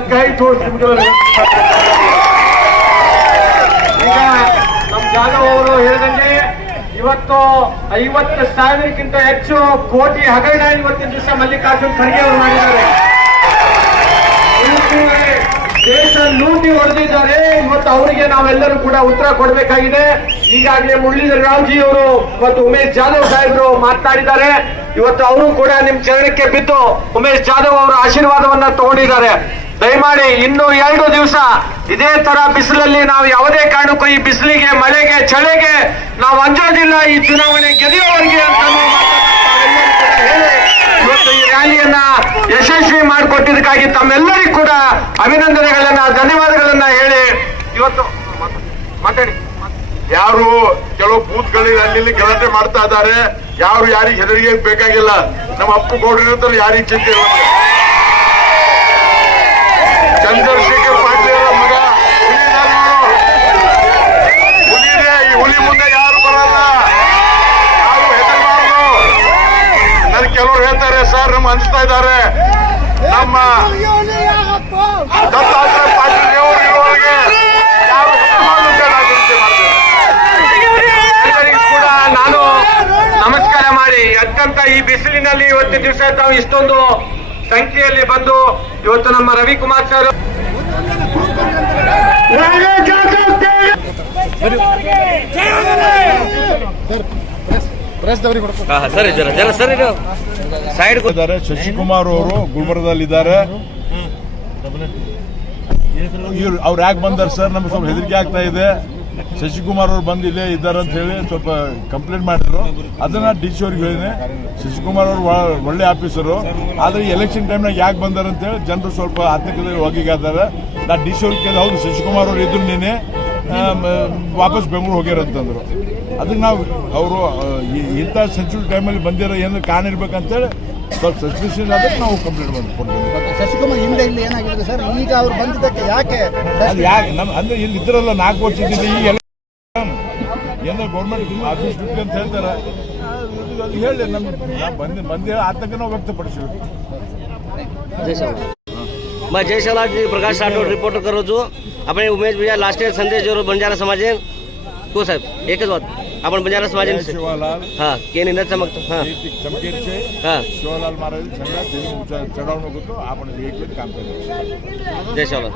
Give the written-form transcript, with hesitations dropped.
ಈಗ ನಮ್ಮ ಜಾಧವ್ ಅವರು ಹೇಳಿದಂಗೆ ಇವತ್ತು 50,000ಕ್ಕಿಂತ ಹೆಚ್ಚು ಕೋಟಿ ಹಗರಣ ಇವತ್ತಿನ ದಿವಸ ಮಲ್ಲಿಕಾರ್ಜುನ್ ಖರ್ಗೆ ಅವರು ಮಾಡಿದ್ದಾರೆ. ದೇಶ ಲೂಟಿ ಹೊಡೆದಿದ್ದಾರೆ. ಇವತ್ತು ಅವರಿಗೆ ನಾವೆಲ್ಲರೂ ಕೂಡ ಉತ್ತರ ಕೊಡಬೇಕಾಗಿದೆ. ಈಗಾಗಲೇ ಮುರಳೀಧರ ರಾವ್ಜಿ ಅವರು ಮತ್ತು ಉಮೇಶ್ ಜಾಧವ್ ಸಾಹೇಬರು ಮಾತನಾಡಿದ್ದಾರೆ. ಇವತ್ತು ಅವರು ಕೂಡ ನಿಮ್ ಚರಣಕ್ಕೆ ಬಿದ್ದು ಉಮೇಶ್ ಜಾಧವ್ ಅವರ ಆಶೀರ್ವಾದವನ್ನ ತಗೊಂಡಿದ್ದಾರೆ. ದಯಮಾಡಿ ಇನ್ನು 2 ದಿವಸ ಇದೇ ತರ ಬಿಸಿಲಲ್ಲಿ ನಾವು ಯಾವುದೇ ಕಾರಣಕ್ಕೂ ಈ ಬಿಸಿಲಿಗೆ, ಮಳೆಗೆ, ಚಳಿಗೆ ನಾವು ಅಂಜೋದಿಲ್ಲ. ಈ ಚುನಾವಣೆ ಗೆದಿಯೋವರೆಗೆ ಅಂತ ಹೇಳಿ ಇವತ್ತು ಈ ರ್ಯಾಲಿಯನ್ನ ಯಶಸ್ವಿ ಮಾಡಿಕೊಟ್ಟಿದ್ದಕ್ಕಾಗಿ ತಮ್ಮೆಲ್ಲರಿಗೂ ಕೂಡ ಅಭಿನಂದನೆಗಳನ್ನ, ಧನ್ಯವಾದಗಳನ್ನ ಹೇಳಿ ಇವತ್ತು ಮಾತಾಡಿ. ಯಾರು ಕೆಲವು ಬೂತ್ಗಳಲ್ಲಿ ಅಲ್ಲಿ ಗಲಾಟೆ ಮಾಡ್ತಾ ಇದ್ದಾರೆ. ಯಾರು ಯಾರಿಗೆ ಹೆದರಿಗೆ ಬೇಕಾಗಿಲ್ಲ. ನಮ್ಮ ಅಪ್ಪು ಗೌಡರು ಯಾರಿಗೆ ಚಿಂತೆ ಇಲ್ಲ. ಚಂದ್ರಶೇಖರ್ ಪಾಟೀಲ್ ಅವರ ಮಗ ಹುಲಿದೆ. ಈ ಹುಲಿ ಮುಂದೆ ಯಾರು ಬರಲ್ಲ, ಯಾರು ಹೆದರಬಾರದು. ನನಗೆ ಕೆಲವರು ಹೇಳ್ತಾರೆ, ಸರ್ ನಮ್ಗೆ ಅನಿಸ್ತಾ ಇದ್ದಾರೆ ನಮ್ಮ ದತ್ತಾತ್ರೇಯ ಪಾಟೀಲ್ ಅವರು ಇರುವವರೆಗೆ ಯಾರು ಎಲ್ಲರಿಗೂ ಕೂಡ ನಾನು ನಮಸ್ಕಾರ ಮಾಡಿ ಅತ್ಯಂತ ಈ ಬಿಸಿಲಿನಲ್ಲಿ ಇವತ್ತಿನ ದಿವಸ ತಾವು ಇಷ್ಟೊಂದು ಸಂಖ್ಯೆಯಲ್ಲಿ ಬಂದು ಇವತ್ತು ನಮ್ಮ ರವಿಕುಮಾರ್ ಸರ್ ಶಶಿಕುಮಾರ್ ಅವರು ಗುಲ್ಬರ್ಗದಲ್ಲಿದ್ದಾರೆ. ಅವ್ರು ಯಾಕೆ ಬಂದಾರೆ ಸರ್? ನಮ್ಗೆ ಸ್ವಲ್ಪ ಹೆದರಿಕೆ ಆಗ್ತಾ ಇದೆ. ಶಶಿಕುಮಾರ್ ಅವರು ಬಂದು ಇಲ್ಲೇ ಇದ್ದಾರೆ ಅಂತ ಹೇಳಿ ಸ್ವಲ್ಪ ಕಂಪ್ಲೇಂಟ್ ಮಾಡಿದ್ರು. ಅದನ್ನ ಡಿ ಸಿ ಅವ್ರಿಗೆ ಹೇಳಿದೆ. ಶಶಿಕುಮಾರ್ ಅವರು ಒಳ್ಳೆ ಆಫೀಸರು, ಆದ್ರೆ ಈ ಎಲೆಕ್ಷನ್ ಟೈಮ್ನಾಗ ಯಾಕೆ ಬಂದಾರೆ ಅಂತ ಹೇಳಿ ಜನರು ಸ್ವಲ್ಪ ಆತಂಕದಲ್ಲಿ ಹೋಗಿದ್ದಾರೆ. ನಾ ಡಿ ಸಿ ಅವ್ರಿಗೆ ಕೇಳಿದೆ, ಹೌದು ಶಶಿಕುಮಾರ್ ಅವರು ಇದ್ರು ನೀನೆ ವಾಪಸ್ ಬೆಂಗಳೂರು ಹೋಗ್ಯಾರಂತಂದ್ರು. ಅದಕ್ಕೆ ನಾವು ಅವರು ಇಂಥ ಸೆನ್ಸಿಟಿವ್ ಟೈಮಲ್ಲಿ ಬಂದಿರೋ ಏನು ಕಾರಣ ಇರ್ಬೇಕಂತೇಳಿ ಸ್ವಲ್ಪ ಸಸ್ಪಿಷನ್ ಅದಕ್ಕೆ ನಾವು ಕಂಪ್ಲೇಂಟ್ ಮಾಡ್ಕೊಡ್ತೀವಿ. ಶಶಿಕುಮಾರ್ ಹಿಂದೆ ಇಲ್ಲಿ ಏನಾಗಿದೆ ಸರ್? ಈಗ ಅವ್ರು ಬಂದಿದ್ದಕ್ಕೆ ಯಾಕೆ ಅಂದ್ರೆ ಇಲ್ಲಿ ಇದ್ರಲ್ಲ 4 ವರ್ಷ ಇದ್ದಿದ್ದು, ಈಗ ಏನೋ ಗೌರ್ಮೆಂಟ್ ಆಫೀಸ್ ಡ್ಯೂಟಿ ಅಂತ ಹೇಳ್ತಾರೆ. ಅದು ಹೇಳಿ ನಮ್ಗೆ ಬಂದೇ ಆತಂಕ ನಾವು व्यक्तपಡಿಸಿದ್ವಿ. मैं जय सलाट प्रकाश राठोड रिपोर्ट करो जो अपने उमेश भैया लास्ट ईयर संदेश जो बंजारा समाज तो साहेब एकच बात आपण बंजारा समाज शिवालाल हा केनी न चमकतो हा चमकेरचे हा शिवालाल महाराज संघात चढावणूक होतो. आपण एक काम करतो. जय सलाट.